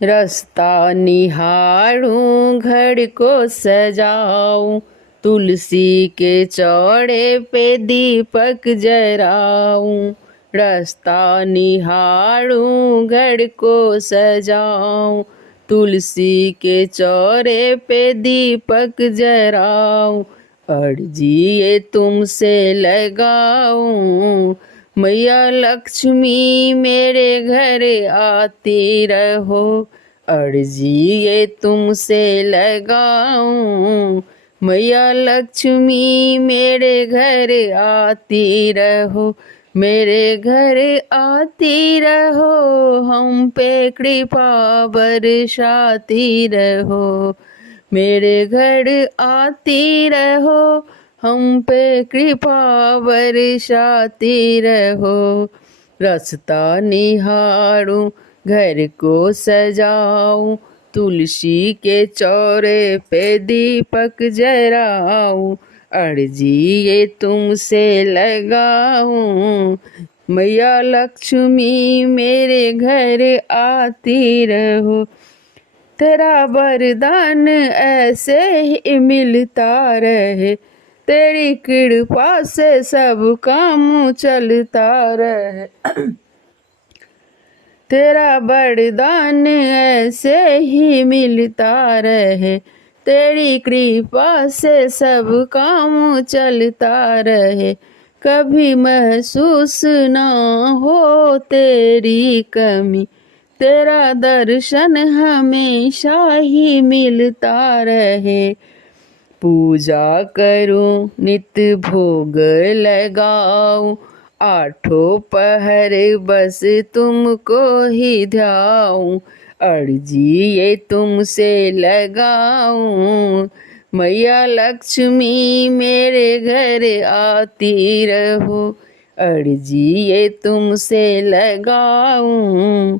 रास्ता निहारूं घर को सजाऊं, तुलसी के चौड़े पे दीपक जराऊं। रास्ता निहारूं घर को सजाऊं, तुलसी के चौरे पे दीपक जराऊं। अर्जी ये तुमसे लगाऊं, मैया लक्ष्मी मेरे घर आती रहो। अर्जी ये तुमसे लगाऊं, मैया लक्ष्मी मेरे घर आती रहो। मेरे घर आती रहो, हम पे कृपा बरसाती रहो। मेरे घर आती रहो, हम पे कृपा बरसाती रहो। रास्ता निहारूं घर को सजाऊं, तुलसी के चौरे पे दीपक जराऊं। अर्जी ये तुमसे लगाऊं, मैया लक्ष्मी मेरे घर आती रहो। तेरा वरदान ऐसे ही मिलता रहे, तेरी कृपा से सब काम चलता रहे। तेरा वरदान ऐसे ही मिलता रहे, तेरी कृपा से सब काम चलता रहे। कभी महसूस ना हो तेरी कमी, तेरा दर्शन हमेशा ही मिलता रहे। पूजा करूं नित्य भोग लगाऊं, आठों पहर बस तुमको ही ध्याऊं। अर्जी ये तुमसे लगाऊं, मैया लक्ष्मी मेरे घर आती रहो। अर्जी ये तुमसे लगाऊं,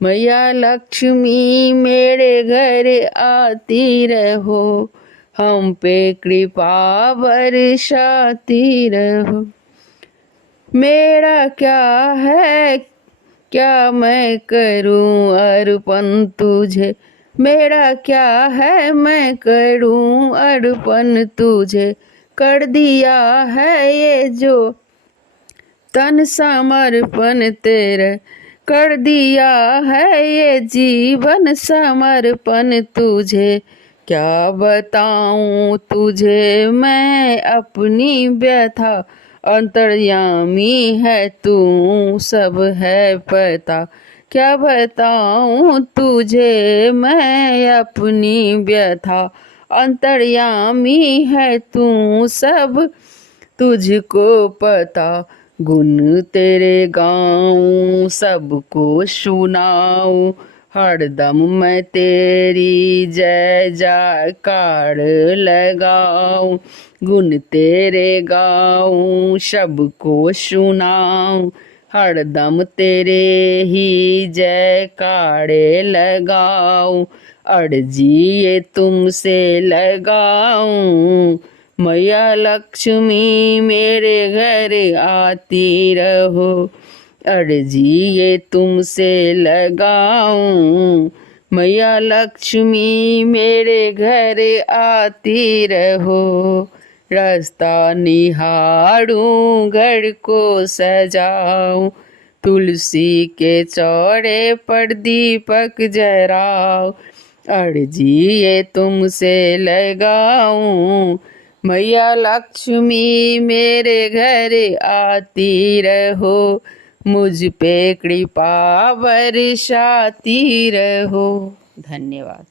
मैया लक्ष्मी मेरे घर आती रहो। हम पे कृपा बरसाती रहो। मेरा क्या है, क्या मैं करूं अर्पण तुझे। मेरा क्या है, मैं करूं अर्पण तुझे। कर दिया है ये जो तन समर्पण तेरे, कर दिया है ये जीवन समर्पण तुझे। क्या बताऊं तुझे मैं अपनी व्यथा, अंतर्यामी है तू सब है पता। क्या बताऊं तुझे मैं अपनी व्यथा, अंतर्यामी है तू सब तुझको पता। गुण तेरे गाऊं सबको सुनाऊं, हरदम मैं तेरी जय जयकार लगाऊं। गुण तेरे गाऊं सबको सुनाऊं, हरदम तेरे ही जयकारे लगाऊं। अर्जी ये तुमसे लगाऊं, मैया लक्ष्मी मेरे घर आती रहो। अर्जी ये तुमसे लगाऊं, मैया लक्ष्मी मेरे घर आती रहो। रास्ता निहारूं घर को सजाऊं, तुलसी के चौड़े पर दीपक जराऊं। अर्जी ये तुमसे लगाऊं, मैया लक्ष्मी मेरे घर आती रहो। मुझ पे कृपा बरसाती रहो। धन्यवाद।